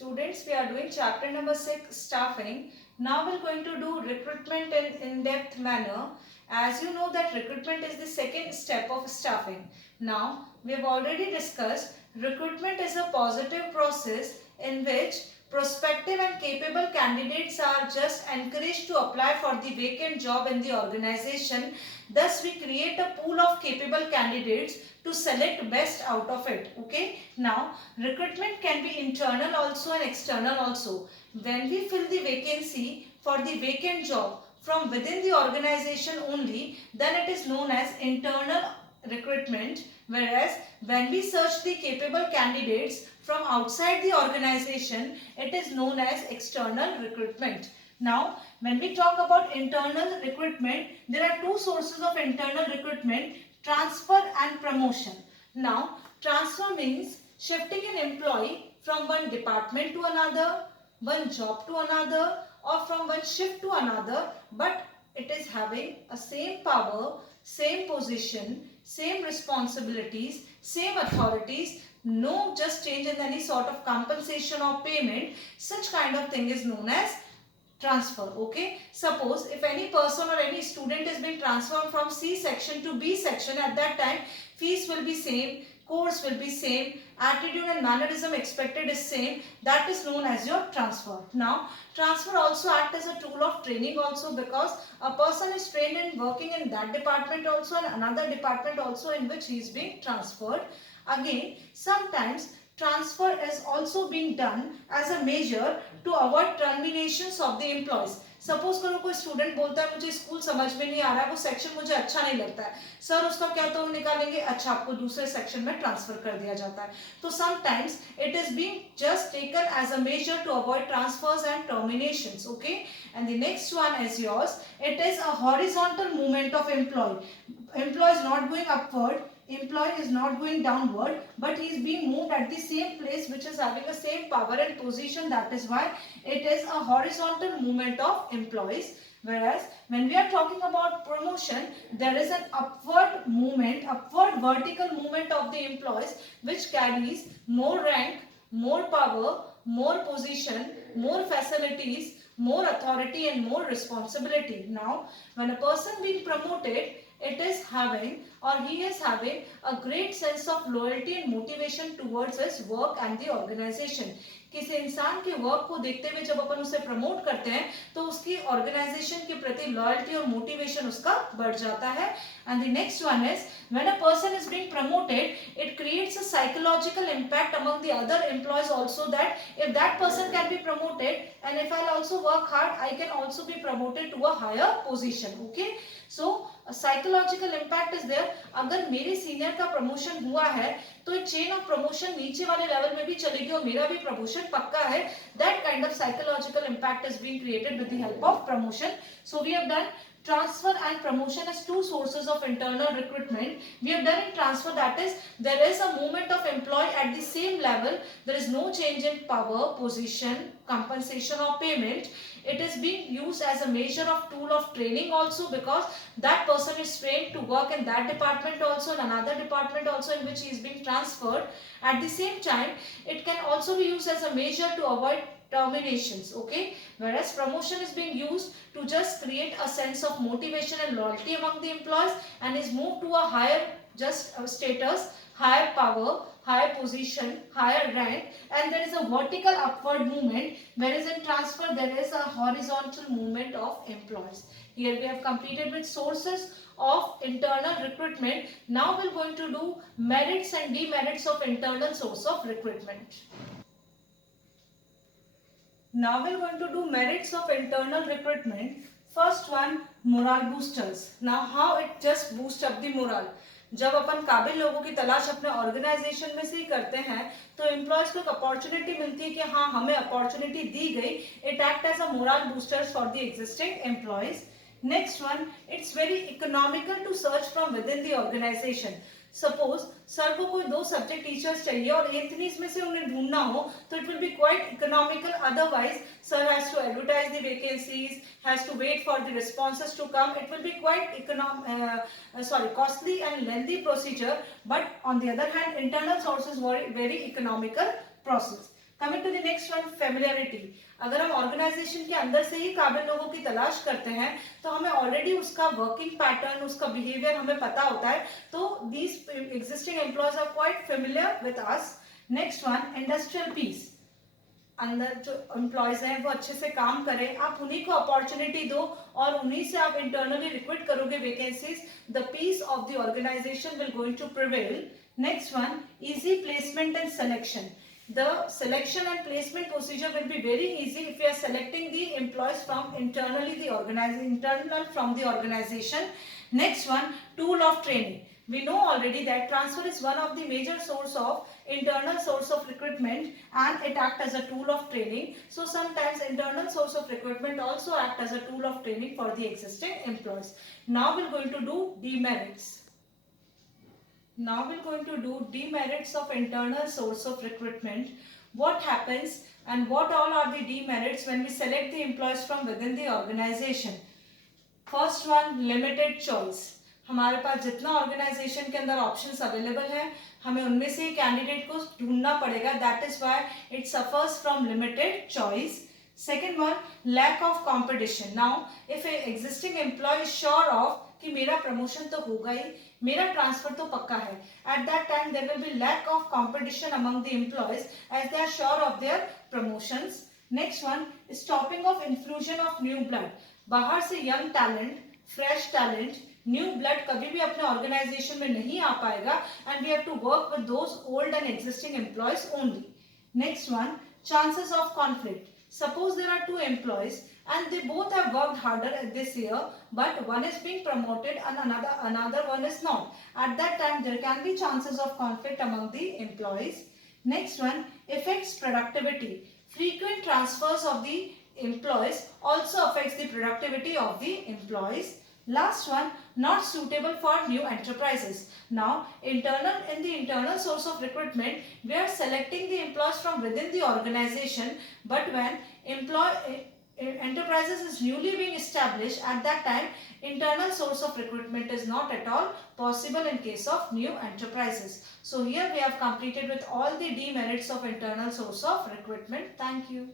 Students, we are doing chapter number 6, staffing. Now we're going to do recruitment in in-depth manner. As you know that recruitment is the second step of staffing. Now, we have already discussed recruitment is a positive process in which prospective and capable candidates are just encouraged to apply for the vacant job in the organization. Thus, we create a pool of capable candidates to select best out of it. Okay. Now, recruitment can be internal also and external also. When we fill the vacancy for the vacant job from within the organization only, then it is known as internal recruitment, whereas when we search the capable candidates from outside the organization, it is known as external recruitment. Now, when we talk about internal recruitment, there are two sources of internal recruitment: transfer and promotion. Now, transfer means shifting an employee from one department to another, one job to another, or from one shift to another, but it is having a same power, same position, same responsibilities, same authorities, no just change in any sort of compensation or payment. Such kind of thing is known as transfer. Okay, suppose if any person or any student is being transferred from C section to B section, at that time fees will be same, course will be same, attitude and mannerism expected is same. That is known as your transfer. Now, transfer also act as a tool of training also, because a person is trained in working in that department also and another department also in which he is being transferred. Again, sometimes transfer is also being done as a measure to avoid terminations of the employees. Suppose करो कोई student बोलता है मुझे school समझ में नहीं आ रहा है, वो सेक्शन मुझे अच्छा नहीं लगता है, सर उसका क्या तो निकालेंगे, अच्छा आपको दूसरे सेक्शन में ट्रांसफर कर दिया जाता है. तो sometimes it is being just taken as a measure to avoid transfers and terminations. Okay, and the next one is yours. It is a horizontal movement of employee. Employee is not going upward, employee is not going downward, but he is being moved at the same place which is having the same power and position. That is why it is a horizontal movement of employees. Whereas when we are talking about promotion, there is an upward movement, upward vertical movement of the employees, which carries more rank, more power, more position, more facilities, more authority and more responsibility. Now, when a person being promoted, it is having or he is having a great sense of loyalty and motivation towards his work and the organization. किसी इंसान के work को देखते हुए जब अपन उसे promote करते हैं तो उसकी ऑर्गेनाइजेशन के प्रति लॉयल्टी और मोटिवेशन उसका बढ़ जाता है. And the next one is when a person is being promoted, it creates a psychological impact among the other employees also, that if that person can be promoted and if I also work hard, I can also be promoted to a higher position. Okay, so psychological impact is there. अगर मेरे senior का promotion हुआ है तो एक chain of promotion नीचे वाले level में भी चलेगी और मेरा भी प्रमोशन पक्का है. That kind of psychological impact is being created with the help of promotion. So we have done transfer and promotion as two sources of internal recruitment. We have done in transfer, that is there is a movement of employee at the same level, there is no change in power, position, compensation or payment. It is being used as a measure of tool of training also, because that person is trained to work in that department also and another department also in which he is being transferred. At the same time, it can also be used as a measure to avoid terminations. Okay, whereas promotion is being used to just create a sense of motivation and loyalty among the employees and is moved to a higher just status, higher power, higher position, higher rank, and there is a vertical upward movement, whereas in transfer there is a horizontal movement of employees. Here we have completed with sources of internal recruitment. Now we are going to do merits and demerits of internal source of recruitment. Now we are going to do merits of internal recruitment. First one, morale boosters. Now how it just boost up the morale. जब अपन काबिल लोगों की तलाश अपने organisation में से ही करते हैं तो एम्प्लॉयज को एक अपॉर्चुनिटी मिलती है कि हाँ हमें अपॉर्चुनिटी दी गई. It act as a moral boosters for the existing employees. Next one, it's very economical to search from within the organization. Suppose sir को कोई 2 सब्जेक्ट टीचर्स चाहिए और एथनीज में से उन्हें ढूंढना हो तो it will be quite economical. Otherwise sir has to advertise the vacancies, has to wait for the responses to come. It will be quite costly and lengthy procedure, but on the other hand internal sources were very economical process. Coming to the next one, familiarity. अगर हम organisation के अंदर से ही काबिल लोगों की तलाश करते हैं तो हमें ऑलरेडी उसका वर्किंग पैटर्न, उसका बिहेवियर हमें पता होता है, तो these existing employees are quite familiar with us. Next one, industrial peace. अंदर जो एम्प्लॉयज हैं वो अच्छे से काम करें, आप उन्हीं को अपॉर्चुनिटी दो और उन्हीं से आप इंटरनली रिक्रूट करोगे vacancies, the peace of the organization will going to prevail. Next one, easy placement and selection. The selection and placement procedure will be very easy if we are selecting the employees from internal from the organization. Next one, tool of training. We know already that transfer is one of the major source of internal source of recruitment and it acts as a tool of training. So sometimes internal source of recruitment also act as a tool of training for the existing employees. Now we're going to do demerits. Now we're going to do demerits of internal source of recruitment. What happens and what all are the demerits when we select the employees from within the organization? First one, limited choice. हमारे पास जितना organisation के अंदर options available हैं, हमें उनमें से candidate को ढूंढना पड़ेगा. That is why it suffers from limited choice. Second one, lack of competition. Now, if a existing employee is sure of कि मेरा प्रमोशन तो होगा ही, मेरा ट्रांसफर तो पक्का है, at that time there will be lack of competition among the employees as they are sure of their promotions. Next one, stopping of infusion of new blood. बाहर से young talent, fresh talent, new blood कभी भी अपने organisation में नहीं आ पाएगा and we have to work with those old and existing employees only. Next one, chances of conflict. Suppose there are two employees and they both have worked harder this year, but one is being promoted and another one is not. At that time, there can be chances of conflict among the employees. Next one, affects productivity. Frequent transfers of the employees also affects the productivity of the employees. Last one, not suitable for new enterprises. Now, in the internal source of recruitment, we are selecting the employees from within the organization, but when enterprises is newly being established, at that time, internal source of recruitment is not at all possible in case of new enterprises. So here we have completed with all the demerits of internal source of recruitment. Thank you.